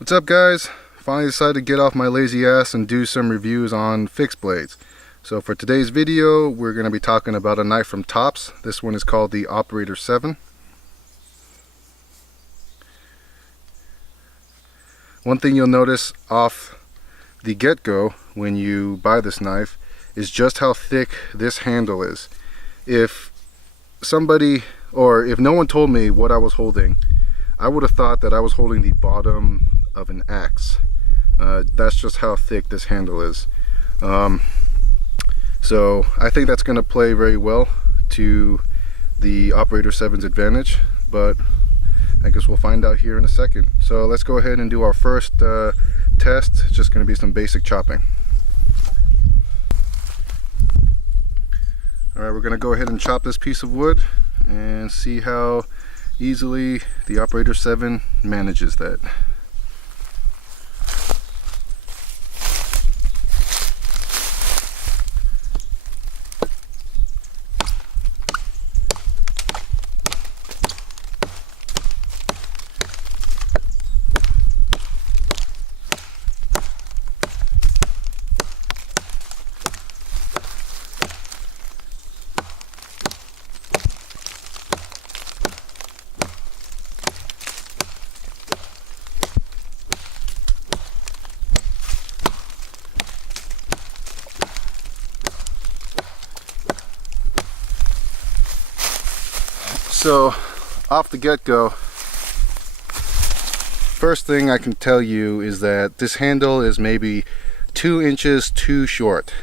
What's up, guys? Finally decided to get off my lazy ass and do some reviews on fixed blades. So for today's video, we're going to be talking about a knife from Tops. This one is called the Operator 7. One thing you'll notice off the get-go when you buy this knife is just how thick this handle is. If somebody, or if no one told me what I was holding, I would have thought that I was holding the bottom of an axe. That's just how thick this handle is. So I think that's going to play very well to the Operator 7's advantage, but I guess we'll find out here in a second. So let's go ahead and do our first test. It's just going to be some basic chopping. Alright, we're going to go ahead and chop this piece of wood and see how easily the Operator 7 manages that. So off the get-go, first thing I can tell you is that this handle is maybe 2 inches too short.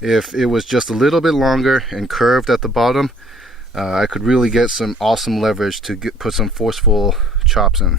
If it was just a little bit longer and curved at the bottom, I could really get some awesome leverage to put some forceful chops in.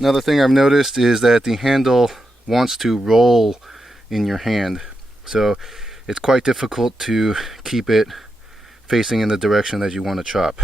Another thing I've noticed is that the handle wants to roll in your hand, so it's quite difficult to keep it facing in the direction that you want to chop.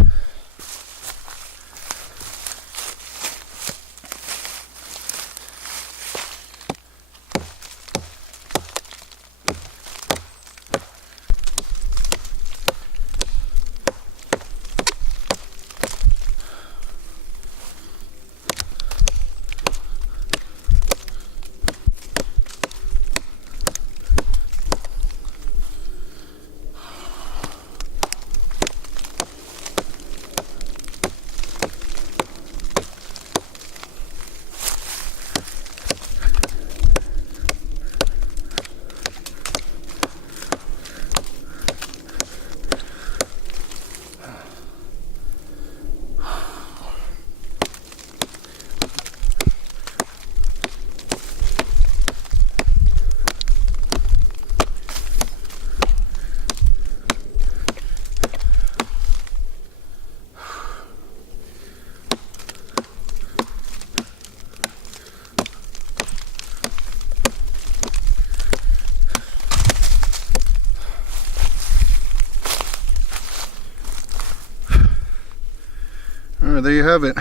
Alright, there you have it.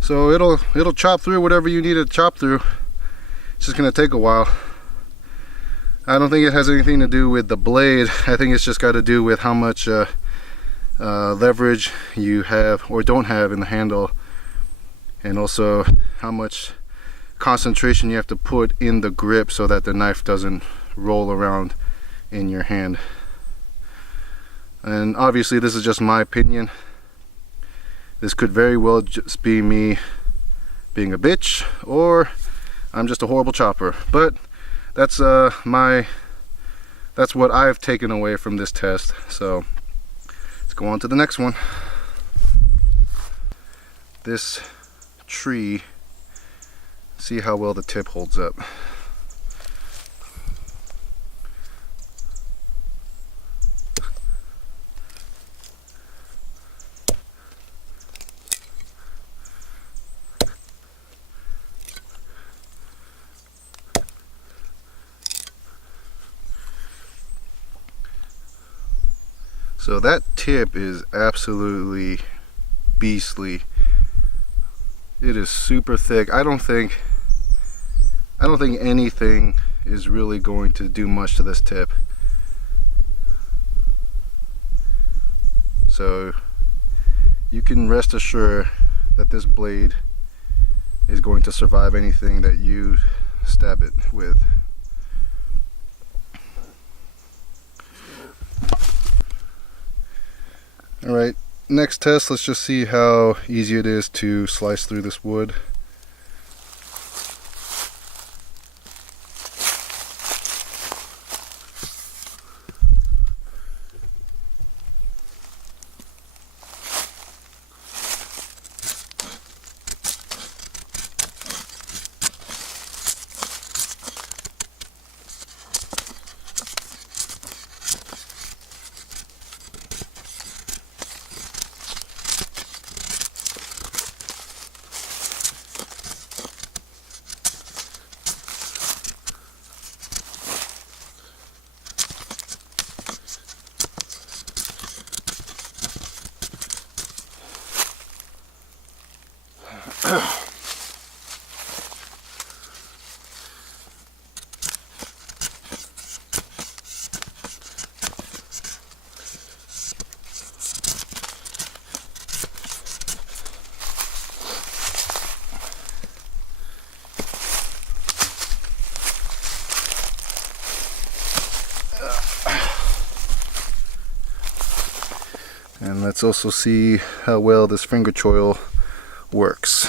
So it'll chop through whatever you need to chop through. It's just gonna take a while. I don't think it has anything to do with the blade. I think it's just got to do with how much leverage you have or don't have in the handle, and also how much concentration you have to put in the grip so that the knife doesn't roll around in your hand. And obviously this is just my opinion. This could very well just be me being a bitch, or I'm just a horrible chopper. But that's what I've taken away from this test. So let's go on to the next one. This tree, see how well the tip holds up. So that tip is absolutely beastly. It is super thick. I don't think anything is really going to do much to this tip. So you can rest assured that this blade is going to survive anything that you stab it with. Alright, next test, let's just see how easy it is to slice through this wood. And let's also see how well this finger choil works.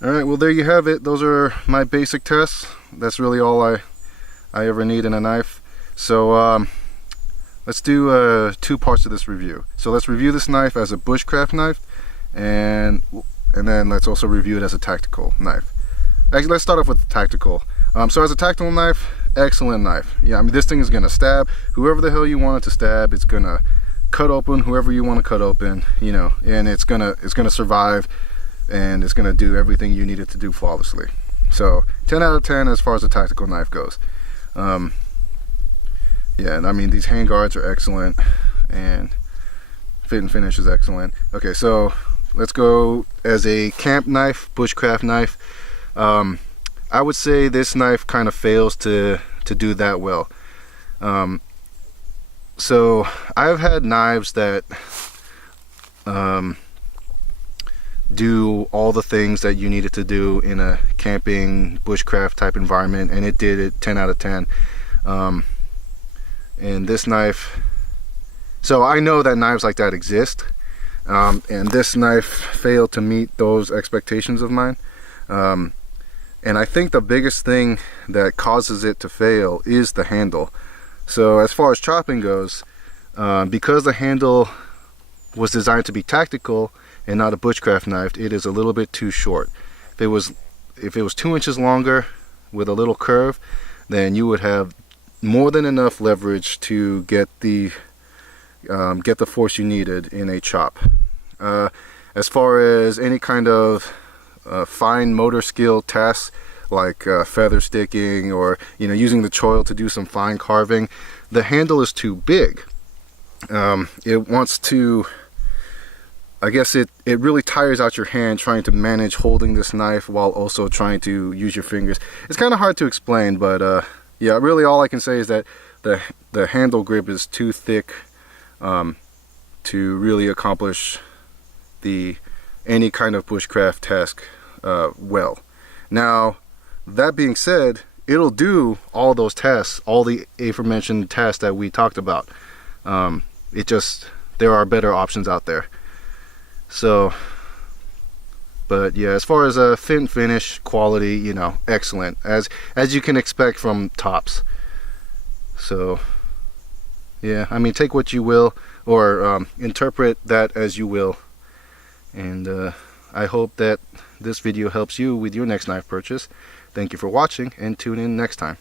Alright, well there you have it. Those are my basic tests. That's really all I ever need in a knife. So let's do 2 parts of this review. So let's review this knife as a bushcraft knife, and then let's also review it as a tactical knife. Actually, let's start off with the tactical. So as a tactical knife, excellent knife. Yeah, I mean, this thing is gonna stab whoever the hell you want it to stab. It's gonna cut open whoever you want to cut open, you know, and it's gonna survive, and it's gonna do everything you need it to do flawlessly. So 10 out of 10 as far as a tactical knife goes. Yeah, and I mean, these hand guards are excellent, and fit and finish is excellent. Okay, so let's go as a camp knife, bushcraft knife. I would say this knife kind of fails to do that well. So I've had knives that do all the things that you need it to do in a camping bushcraft type environment, and it did it 10 out of 10. And this knife, so I know that knives like that exist, and this knife failed to meet those expectations of mine. And I think the biggest thing that causes it to fail is the handle. So as far as chopping goes, because the handle was designed to be tactical and not a bushcraft knife, it is a little bit too short. If it was 2 inches longer with a little curve, then you would have more than enough leverage to get the force you needed in a chop. As far as any kind of fine motor skill tasks like feather sticking, or using the choil to do some fine carving, the handle is too big. It wants to, I guess it really tires out your hand trying to manage holding this knife while also trying to use your fingers. It's kind of hard to explain, but yeah, really all I can say is that the handle grip is too thick to really accomplish any kind of bushcraft task well. Now, that being said, it'll do all those tasks, all the aforementioned tasks that we talked about. There are better options out there. So, but yeah, as far as a fit and finish, quality, excellent, as you can expect from tops. So yeah, I mean, take what you will, or interpret that as you will. And I hope that this video helps you with your next knife purchase. Thank you for watching, and tune in next time.